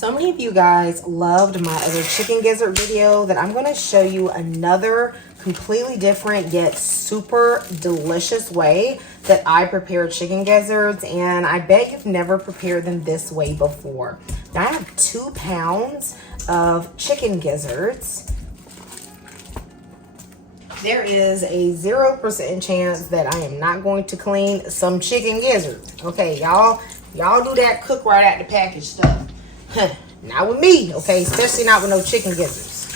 So many of you guys loved my other chicken gizzard video that I'm going to show you another completely different yet super delicious way that I prepare chicken gizzards, and I bet you've never prepared them this way before. Now I have 2 pounds of chicken gizzards. There is a 0% chance that I am not going to clean some chicken gizzards. Okay, y'all do that cook right out the package stuff. Not with me, okay? Especially not with no chicken gizzards.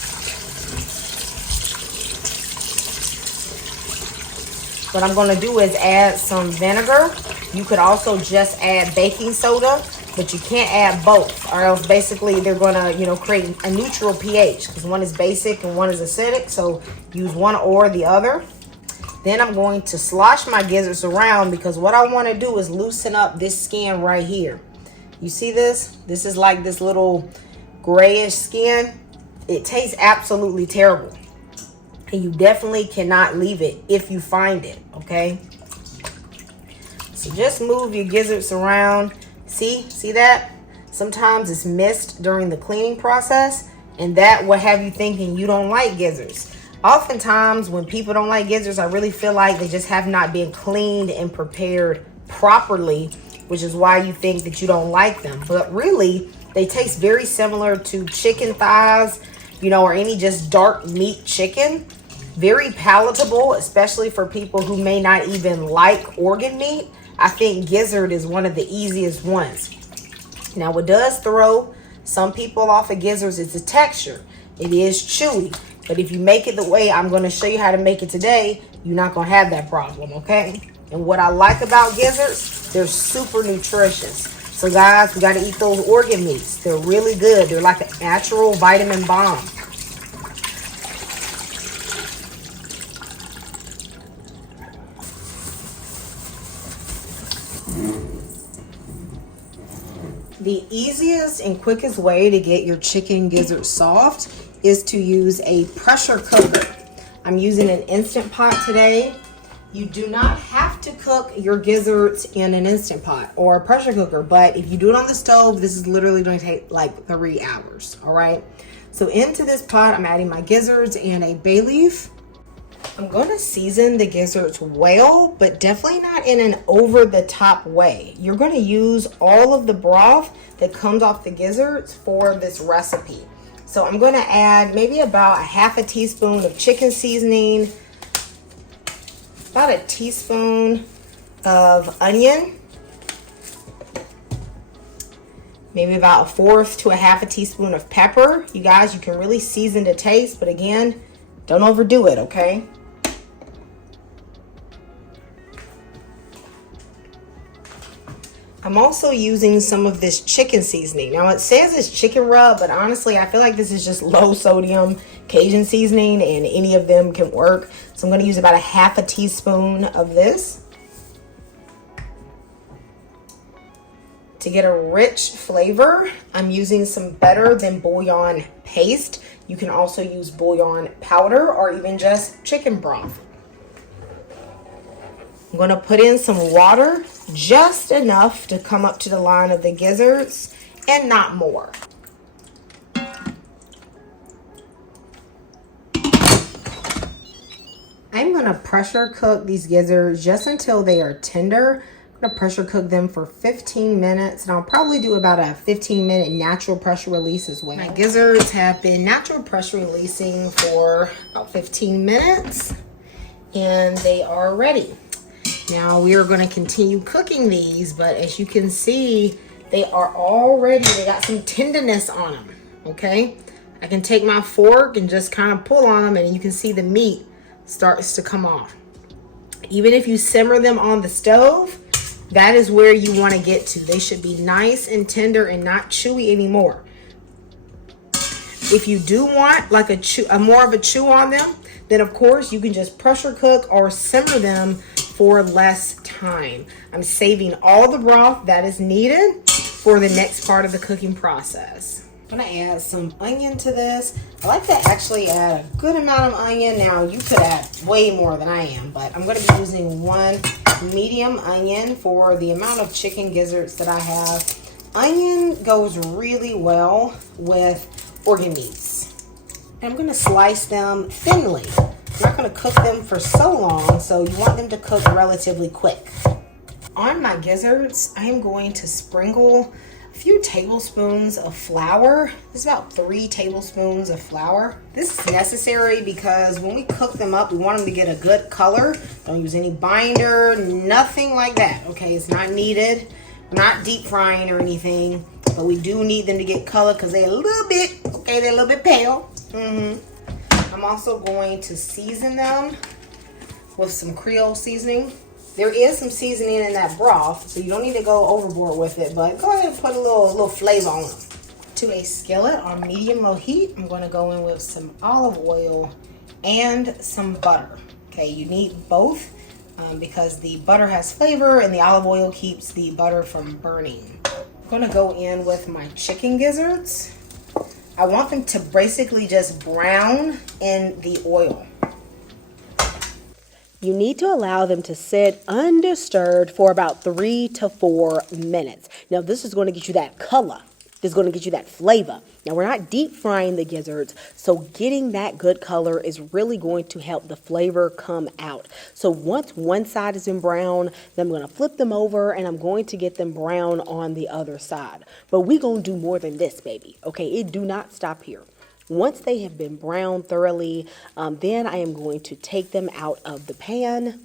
What I'm gonna do is add some vinegar. You could also just add baking soda, but you can't add both, or else basically they're gonna, create a neutral pH, because one is basic and one is acidic, so use one or the other. Then I'm going to slosh my gizzards around, because what I wanna do is loosen up this skin right here. You see this? This is like this little grayish skin. It tastes absolutely terrible. And you definitely cannot leave it if you find it, okay? So just move your gizzards around. See that? Sometimes it's missed during the cleaning process, and that will have you thinking you don't like gizzards. Oftentimes when people don't like gizzards, I really feel like they just have not been cleaned and prepared properly, which is why you think that you don't like them. But really, they taste very similar to chicken thighs, or any just dark meat chicken. Very palatable, especially for people who may not even like organ meat. I think gizzard is one of the easiest ones. Now, what does throw some people off of gizzards is the texture. It is chewy, but if you make it the way I'm going to show you how to make it today, you're not going to have that problem, okay? And what I like about gizzards, they're super nutritious. So guys, we got to eat those organ meats. They're really good. They're like a natural vitamin bomb. The easiest and quickest way to get your chicken gizzard soft is to use a pressure cooker. I'm using an Instant Pot today. You do not have to cook your gizzards in an Instant Pot or a pressure cooker, but if you do it on the stove, this is literally going to take like 3 hours, all right? So into this pot, I'm adding my gizzards and a bay leaf. I'm going to season the gizzards well, but definitely not in an over-the-top way. You're going to use all of the broth that comes off the gizzards for this recipe. So I'm going to add maybe about a ½ teaspoon of chicken seasoning, about a teaspoon of onion, maybe about 1/4 to a ½ teaspoon of pepper. You guys, you can really season to taste, but again, don't overdo it, okay? I'm also using some of this chicken seasoning. Now it says it's chicken rub, but honestly, I feel like this is just low sodium Cajun seasoning, and any of them can work. So I'm going to use about a ½ teaspoon of this. To get a rich flavor, I'm using some Better Than Bouillon paste. You can also use bouillon powder or even just chicken broth. I'm going to put in some water, just enough to come up to the line of the gizzards and not more. I'm going to pressure cook these gizzards just until they are tender. I'm going to pressure cook them for 15 minutes, and I'll probably do about a 15-minute natural pressure release as well. My gizzards have been natural pressure releasing for about 15 minutes, and they are ready. Now we are going to continue cooking these, but as you can see, they got some tenderness on them, okay? I can take my fork and just kind of pull on them, and you can see the meat starts to come off. Even if you simmer them on the stove, that is where you want to get to. They should be nice and tender and not chewy anymore. If you do want like a more of a chew on them, then of course you can just pressure cook or simmer them for less time. I'm saving all the broth that is needed for the next part of the cooking process. I'm gonna add some onion to this. I like to actually add a good amount of onion. Now you could add way more than I am, but I'm gonna be using 1 medium onion for the amount of chicken gizzards that I have. Onion goes really well with organ meats. And I'm going to slice them thinly. I'm not going to cook them for so long, so you want them to cook relatively quick. On my gizzards, I am going to sprinkle a few tablespoons of flour. This is about 3 tablespoons of flour. This is necessary because when we cook them up, we want them to get a good color. Don't use any binder, nothing like that. Okay, it's not needed. We're not deep frying or anything, but we do need them to get color because they're a little bit, okay, they're a little bit pale. I'm also going to season them with some Creole seasoning. There is some seasoning in that broth, so you don't need to go overboard with it, but go ahead and put a little flavor on them. To a skillet on medium-low heat, I'm going to go in with some olive oil and some butter. Okay, you need both because the butter has flavor and the olive oil keeps the butter from burning. I'm going to go in with my chicken gizzards. I want them to basically just brown in the oil. You need to allow them to sit undisturbed for about 3 to 4 minutes. Now, this is going to get you that color. This is going to get you that flavor. Now, we're not deep frying the gizzards, so getting that good color is really going to help the flavor come out. So once one side has been brown, then I'm going to flip them over and I'm going to get them brown on the other side. But we're going to do more than this, baby. Okay, it do not stop here. Once they have been browned thoroughly, then I am going to take them out of the pan,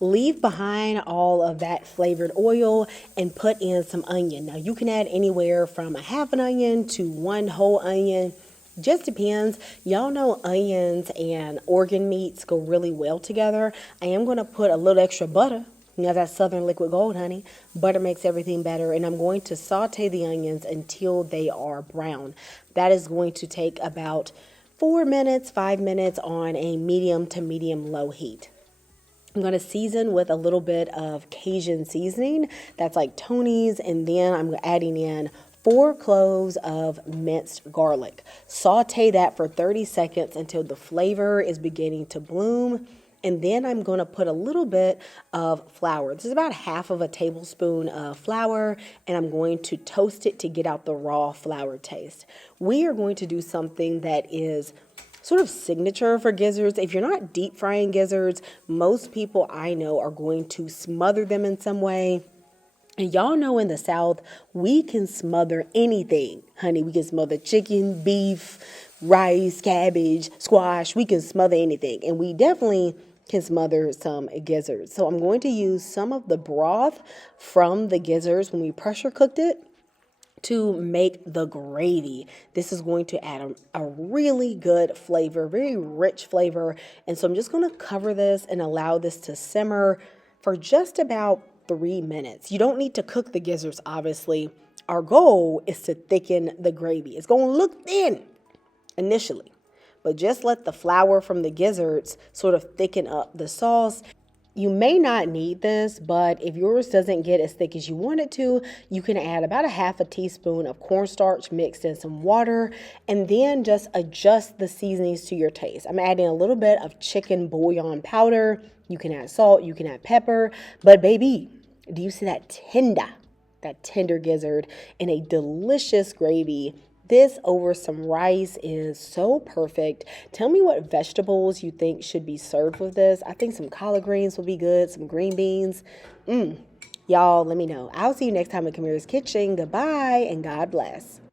leave behind all of that flavored oil, and put in some onion. Now, you can add anywhere from a half an onion to 1 whole onion. Just depends. Y'all know onions and organ meats go really well together. I am going to put a little extra butter. You know, that's Southern liquid gold, honey. Butter makes everything better. And I'm going to saute the onions until they are brown. That is going to take about 4 minutes, 5 minutes on a medium to medium low heat. I'm going to season with a little bit of Cajun seasoning. That's like Tony's. And then I'm adding in 4 cloves of minced garlic. Saute that for 30 seconds until the flavor is beginning to bloom. And then I'm going to put a little bit of flour. This is about half of a tablespoon of flour, and I'm going to toast it to get out the raw flour taste. We are going to do something that is sort of signature for gizzards. If you're not deep frying gizzards, most people I know are going to smother them in some way. And y'all know in the South, we can smother anything. Honey, we can smother chicken, beef, rice, cabbage, squash. We can smother anything. And we definitely can smother some gizzards. So I'm going to use some of the broth from the gizzards when we pressure cooked it to make the gravy. This is going to add a really good flavor, very rich flavor. And so I'm just going to cover this and allow this to simmer for just about 3 minutes. You don't need to cook the gizzards, obviously. Our goal is to thicken the gravy. It's going to look thin initially, but just let the flour from the gizzards sort of thicken up the sauce. You may not need this, but if yours doesn't get as thick as you want it to, you can add about a half a teaspoon of cornstarch mixed in some water, and then just adjust the seasonings to your taste. I'm adding a little bit of chicken bouillon powder. You can add salt, you can add pepper, but baby, do you see that tender gizzard in a delicious gravy? This over some rice is so perfect. Tell me what vegetables you think should be served with this. I think some collard greens will be good, some green beans. Y'all, let me know. I'll see you next time at Kamira's Kitchen. Goodbye and God bless.